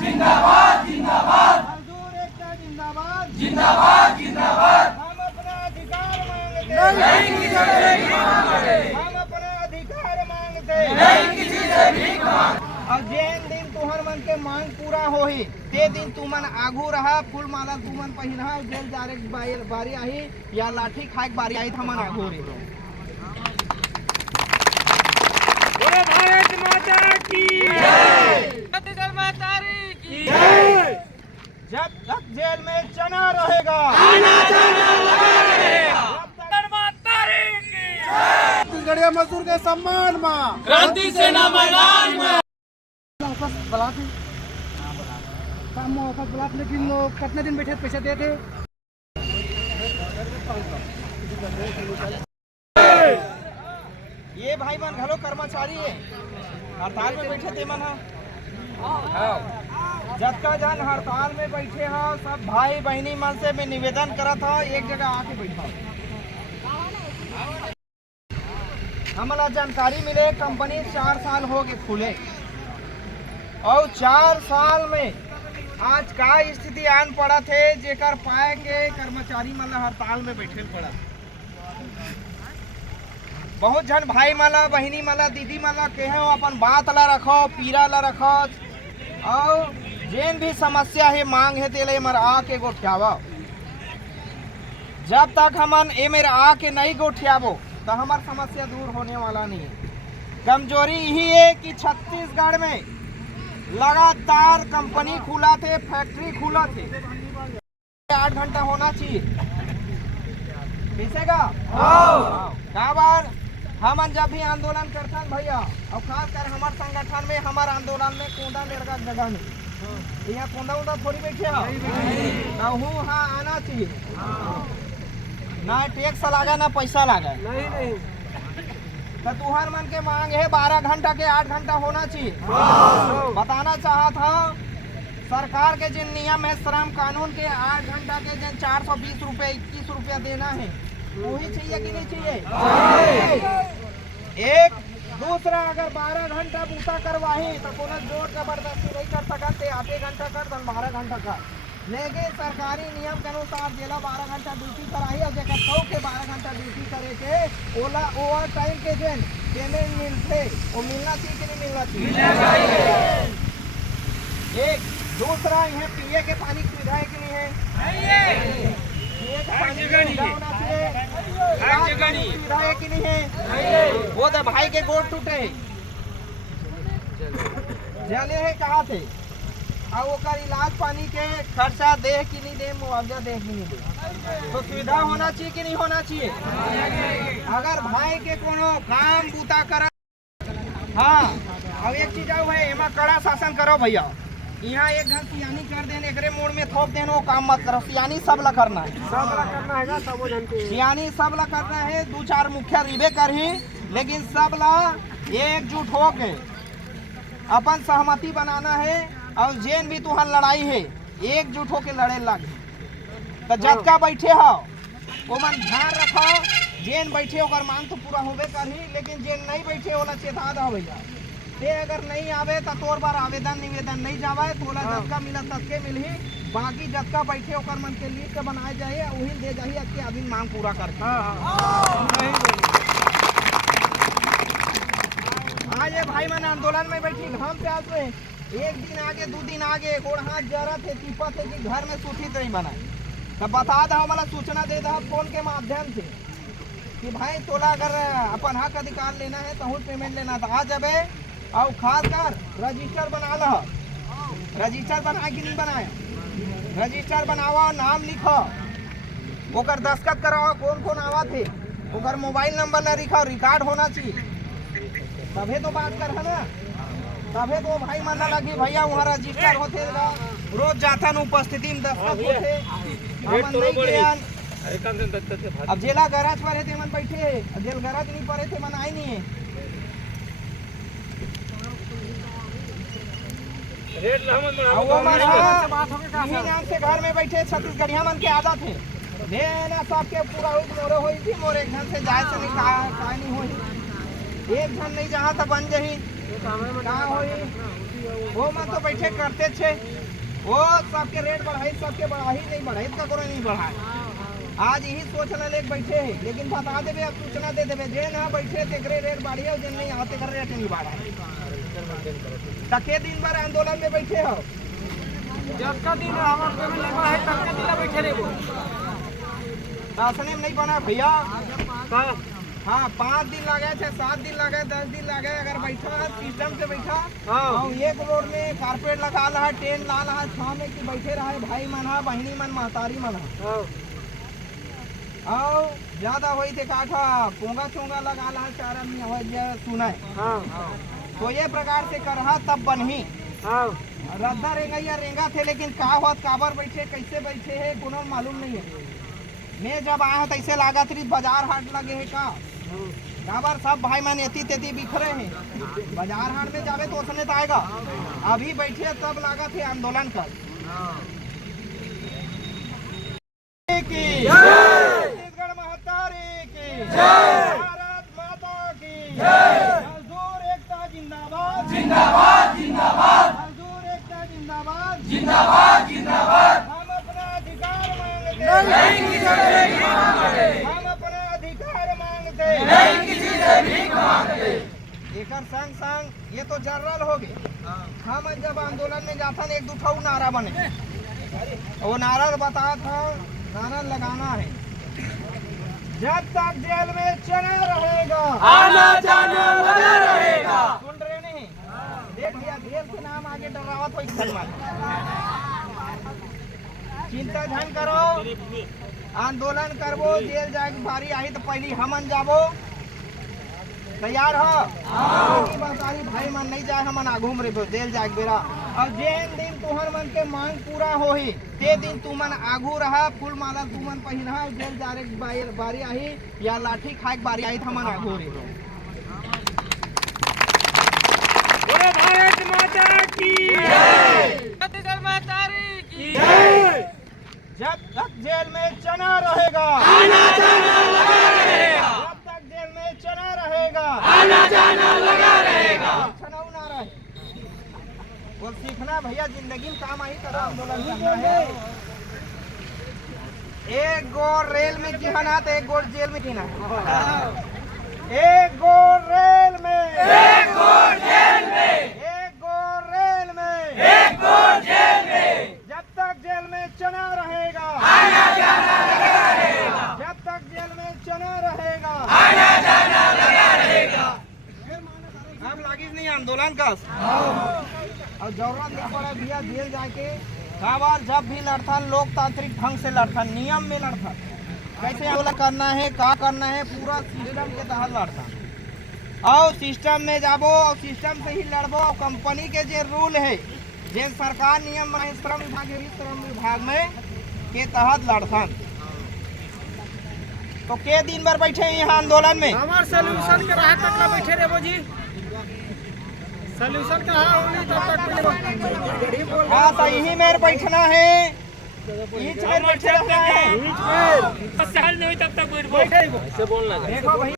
जिंदाबाद जिंदाबाद, मजदूर एकता जिंदाबाद जिंदाबाद जिंदाबाद, हम अपना अधिकार मांगते नहीं किसी से भीख मांगते, हम अपना अधिकार मांगते नहीं किसी से भीख मांगते। और जेन दिन तुहर मन के मांग पूरा होही ते दिन तुमन आगू रहा, फूल माला तुमन पहिना, जेल जारे बारी आही या लाठी खाए बारी आई हमन आगू रे। बोलो भारत माता की जय, छत्तीसगढ़ माता की जय। जब तक जेल में चना रहेगा, आना जाना लगा रहेगा, भारत माता की जय। छत्तीसगढ़िया मजदूर के सम्मान में क्रांति सेना मैदान में। वापस ब्लॉक है काम में वापस ब्लॉक, लेकिन लोग कितने दिन बैठे पैसे दे दे। ये भाई मन घलो कर्मचारी है, हड़ताल में बैठे थे मन जतका जन हड़ताल में बैठे हो सब भाई बहनी मन से मैं निवेदन करत हो एक जगह आके बैठा। हमला जानकारी मिले कंपनी 4 साल हो गए खुले और 4 साल में आज का स्थिति आन पड़ा थे जेकर पाए के कर्मचारी मन हड़ताल में बैठे पड़ा। बहुत जन भाई माला बहनी माला दीदी माला कहो अपन बात ला रखो, पीरा ला रखो और जेन भी समस्या है मांग है तेले मर आके गोठियावा। जब तक हमन ए मेरे आके नहीं गोठियाबो तो हमार समस्या दूर होने वाला नहीं है। कमजोरी यही है कि छत्तीसगढ़ में लगातार कंपनी खुला थे, फैक्ट्री खुला थे, 8 घंटा होना चाहिए कैसे का बार हमन जब भी आंदोलन करथन भैया और खासकर हमार संगठन में हमार आंदोलन में कोंदा मेरगा जगह नहीं, यहाँ कोंदा उंदा थोड़ी बैठे हो हाँ आना चाहिए, ना टैक्स लागा ना पैसा लागा नहीं। तो तुहर मन के मांग है 12 घंटा के 8 घंटा होना चाहिए। बताना चाहत हूँ सरकार के जिन नियम है श्रम कानून के 8 घंटा के जिन 420 रुपये 21 रुपया देना है वही चाहिए कि नहीं चाहिए? एक दूसरा अगर 12 घंटा बूता करवाही तो कोनो जोर जबरदस्ती नहीं कर सकते, 8 घंटा कर 12 घंटा कर, लेकिन सरकारी नियम के अनुसार जेला 12 घंटा ड्यूटी कराही और जेकर 100 के 12 घंटा ड्यूटी करे के ओला ओवर टाइम के जेन पेमेंट मिलते वो मिलना चाहिए कि नहीं मिलना चाहिए? एक दूसरा यहाँ पिए के पानी की सुविधा है कि नहीं है? सुविधा है कि नहीं है? वो तो भाई के गोड़ टूटे जाने है कहा थे और ओकर इलाज पानी के खर्चा दे कि नहीं दे, मुआवजा दे कि नहीं दे, तो सुविधा होना चाहिए कि नहीं होना चाहिए? अगर भाई के कोनो काम बूता कर हाँ अब एक चीज है एमा कड़ा शासन करो भैया। यहाँ एक घंटा सियानी कर देने एकरे मोड़ में थोप देने वो काम मत करो, सियानी सब ला करना है, सियानी सब ला करना है। 2-4 मुखिया रिबे कर ही, लेकिन सब ला एकजुट हो के अपन सहमति बनाना है और जेन भी तुहार लड़ाई है एकजुट होके लड़े लगे। तो जतका बैठे हो वो मन ध्यान रखो, जेन बैठे ओकर मांग तो पूरा होबे कर ही, लेकिन जेन नहीं बैठे ओला चेता दो भैया ते अगर नहीं आवे तो तोर बार आवेदन निवेदन नहीं जावे, तोला जतका मिला ततके मिलही, बाकी जतका बैठे ओकर मन के लिस्ट बनाए जाए वही दे जाही अतके आदमी मांग पूरा करके। आज ये भाई मन आंदोलन में बैठी घाम पे आते एक दिन आगे 2 दिन आगे गोड़ हाथ जरा थे टिपा थे कि घर में सूखी नहीं बनाए तो बता दो हमारा सूचना दे दो फोन के माध्यम से कि भाई तोला अगर अपन हक अधिकार लेना है तो पेमेंट लेना तो आ जाबे और खास कर रजिस्टर बना लो। रजिस्टर बनाए कि नहीं बनाए? रजिस्टर बनावा, नाम लिखो, ओकर दस्तखत कराओ, कौन कौन आवा थे, ओकर मोबाइल नंबर ला लिखो, रिकॉर्ड होना चाहिए तभे तो बात कर है ना, तभे तो भाई माना लगी भैया वहाँ रजिस्टर होते रोज जाथन उपस्थिति में दस्तखत होते हमन नहीं कियान। अब जेला गरज पर है ते मन बैठे है, जेल गरज नहीं पड़े थे मन आई नहीं है। नाम से घर में बैठे छत्तीसगढ़िया मन के आदत है देना सबके पूरा मोरे हो थी मोरे एक घन से जाए से नहीं कहा नहीं हो एक घन नहीं जहाँ तो बन जही कहा हो वो मन तो बैठे करते छे, वो सबके रेट बढ़ाई, सबके बढ़ाई नहीं बढ़ाई, ककरो नहीं बढ़ाई। आज यही सोचना लेके बैठे है, लेकिन बता देवे, अब सूचना दे देवे, जे ना बैठे तेरे रेट बढ़िया, जे नहीं आते कर रेट नहीं बढ़ा। तके दिन भर आंदोलन में बैठे हो, जब का दिन हमारे पेमेंट नहीं बढ़ाई तब के दिन बैठे रहे वो शासने में नहीं बना भैया। हाँ 5 दिन लगे थे, 7 दिन लगे, 10 दिन लगे, अगर बैठा है सिस्टम से बैठा और एक रोड में कारपेट लगा रहा, टेंट ला रहा, छाव में कि बैठे रहे भाई मन है, बहनी मन, महतारी मन है, और ज्यादा हुई थे काठा पोंगा चोंगा लगा रहा, चार आदमी आवाज सुना है। तो ये प्रकार से करहा तब बनही रद्दा रेंगा या रेंगा थे, लेकिन का हुआ, काबर बैठे, कैसे बैठे है कोनो मालूम नहीं है। मैं जब आया तैसे लागत रही बाजार हाट लगे है का, काबर सब भाई मन एती तेती बिखरे हैं, बाजार हाट में जावे तो उसने तो आएगा, अभी बैठे तब लागत है आंदोलन कर की छत्तीसगढ़ महतारी की, भारत माता की, मजदूर एकता जिंदाबाद जिंदाबाद जिंदाबाद मजदूर एकता जिंदाबाद जिंदाबाद जिंदाबाद। हम अपना अधिकार मांगते नहीं किसी से भीख मांगते, हम अपना अधिकार मांगते नहीं किसी से भीख मांगते। एकर संग संग ये तो जनरल हो गए, हम जब आंदोलन में जाता एक दूठा नारा बने, वो नारा बता था, नारा लगाना है, जब तक जेल में चना रहेगा आना जाना लगा रहेगा। सुन रहे नहीं, देख लिया जेल के नाम आगे डरावत हो, चिंता झन करो, आंदोलन करबो, जेल जाए की बारी आई तो पहली हमन जाबो, तैयार हो बतारी भाई मन नहीं जाए, हमन आघू में रहो जेल जाए बेरा, और जेन दिन तुहर मन के मांग पूरा होही ते दिन तुमन आघू रहा, फूल माला तुमन पहिना, जेल जाए की बारी आई या लाठी खाए की बारी आई तो हमन आघू रहो। बोले भारत माता की जय, छत्तीसगढ़ महतारी की जय। जब तक जेल में चना रहेगा आना जाना लगा रहेगा, जब तक जेल में चना रहेगा आना जाना लगा रहेगा। चनाऊ ना रहे, वो सीखना भैया, जिंदगी में काम आई तरह आंदोलन करना है। एक गोर रेल में किहना तो एक गोर जेल में किहना, एक गोर रेल में, एक गोर जेल में, एक गोर रेल में, एक गोर जेल में, जब तक जेल में चना रहेगा आना जाना लगा रहेगा, जब तक जेल में चना रहेगा आना जाना लगा रहेगा। हम लागिस नहीं आंदोलन का, और जरूरत नहीं पड़ा भैया जेल जाके, काबर जब भी लड़थन लोकतांत्रिक ढंग से लड़थन, नियम में लड़थन, कैसे आंदोलन करना है, का करना है, पूरा सिस्टम के तहत लड़थन, और सिस्टम में जाबो और सिस्टम से ही लड़बो, और कंपनी के जो रूल है, जो सरकार नियम बनाए श्रम विभाग में के तहत लड़थन। तो के दिन भर बैठे हैं यहाँ आंदोलन में, हमार सोल्यूशन के राह तक ना बैठे रहे जी, सोल्यूशन का होनी तब तक हाँ तो यही मेरे बैठना है, यही मेरे बैठे रहना है, साल नहीं तब तक बैठे, बोलना देखो भाई।